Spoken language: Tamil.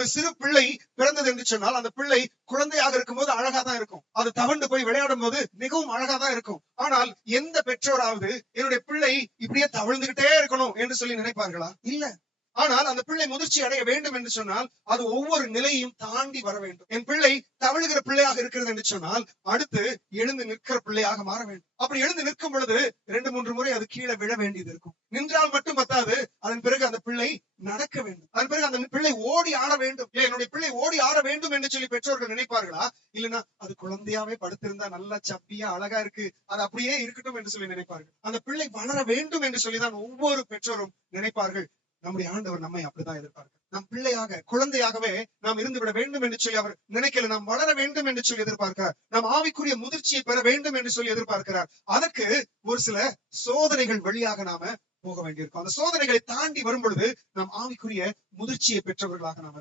ஒரு சிறு பிள்ளை பிறந்தது என்று சொன்னால் அந்த பிள்ளை குழந்தையாக இருக்கும்போது அழகா தான் இருக்கும். அது தவண்டு போய் விளையாடும் போது மிகவும் அழகா தான் இருக்கும். ஆனால் எந்த பெற்றோராவது என்னுடைய பிள்ளை இப்படியே தவழ்ந்துகிட்டே இருக்கணும் என்று சொல்லி நினைப்பார்களா? இல்ல. ஆனால் அந்த பிள்ளை முதிர்ச்சி அடைய வேண்டும் என்று சொன்னால் அது ஒவ்வொரு நிலையையும் தாண்டி வர வேண்டும். என் பிள்ளை தவழுகிற பிள்ளையாக இருக்கிறது என்று சொன்னால் அடுத்து எழுந்து நிற்கிற பிள்ளையாக மாற வேண்டும். அப்படி எழுந்து நிற்கும் பொழுது ரெண்டு மூன்று முறை அது கீழே விழ வேண்டியது இருக்கும். நின்றால் மட்டும் பத்தாது. அதன் பிறகு அந்த பிள்ளை நடக்க வேண்டும். அதன் பிறகு அந்த பிள்ளை ஓடி ஆட வேண்டும். ஏன் என்னுடைய பிள்ளை ஓடி ஆட வேண்டும் என்று சொல்லி பெற்றோர்கள் நினைப்பார்களா? இல்லைன்னா அது குழந்தையாவே படுத்திருந்தா நல்லா சப்பியா அழகா இருக்கு. அது அப்படியே இருக்கட்டும் என்று சொல்லி நினைப்பார்கள். அந்த பிள்ளை வளர வேண்டும் என்று சொல்லிதான் ஒவ்வொரு பெற்றோரும் நினைப்பார்கள். நம்முடைய ஆண்டவர் நம்மை அப்படிதான் எதிர்பார்க்கிறார் நம் பிள்ளையாக குழந்தையாகவே நாம் இருந்து விட வேண்டும் என்று சொல்லி அவர் நினைக்கல. நாம் வளர வேண்டும் என்று சொல்லி எதிர்பார்க்கிறார். நாம் ஆவிக்குரிய முதிர்ச்சியை பெற வேண்டும் என்று சொல்லி எதிர்பார்க்கிறார். அதற்கு ஒரு சில சோதனைகள் வழியாக நாம போக வேண்டியிருக்கும். அந்த சோதனைகளை தாண்டி வரும் பொழுது நாம் ஆவிக்குரிய முதிர்ச்சியை பெற்றவர்களாக நாம்